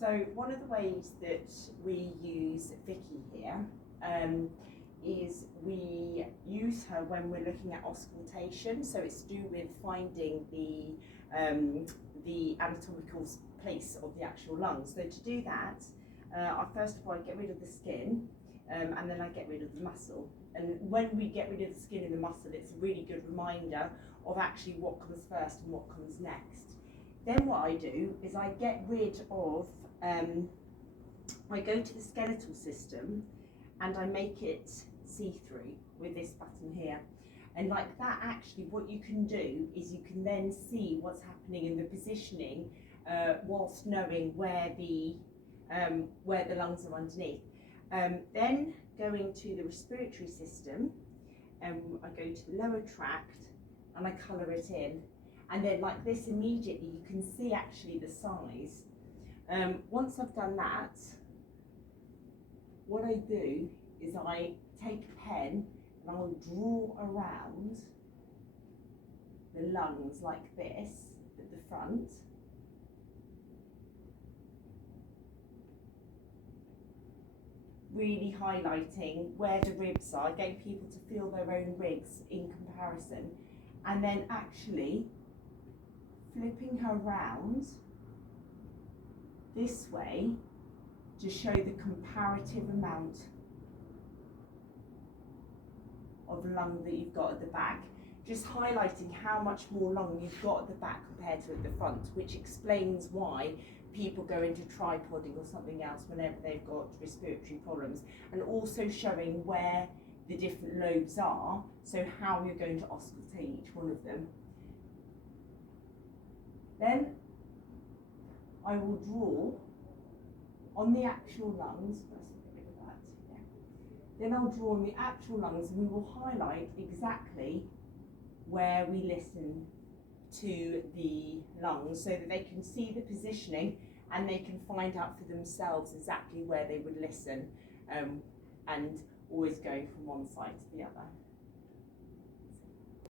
So one of the ways that we use Vicky here is we use her when we're looking at auscultation. So it's to do with finding the anatomical place of the actual lungs. So to do that, I first of all get rid of the skin, and then I get rid of the muscle. And when we get rid of the skin and the muscle, it's a really good reminder of actually what comes first and what comes next. Then what I do is I get rid of, I go to the skeletal system and I make it see-through with this button here. And like that, actually what you can do is you can then see what's happening in the positioning whilst knowing where the lungs are underneath. Then going to the respiratory system, I go to the lower tract and I colour it in. And then like this, immediately you can see actually the size. Once I've done that, what I do is I take a pen and I'll draw around the lungs like this at the front. Really highlighting where the ribs are, getting people to feel their own ribs in comparison. And then actually flipping her round this way to show the comparative amount of lung that you've got at the back, just highlighting how much more lung you've got at the back compared to at the front, which explains why people go into tripoding or something else whenever they've got respiratory problems, and also showing where the different lobes are, so how you're going to auscultate each one of them. Then I will draw on the actual lungs. Let's get rid of that. Yeah. Then I'll draw on the actual lungs and we will highlight exactly where we listen to the lungs so that they can see the positioning and they can find out for themselves exactly where they would listen, and always going from one side to the other.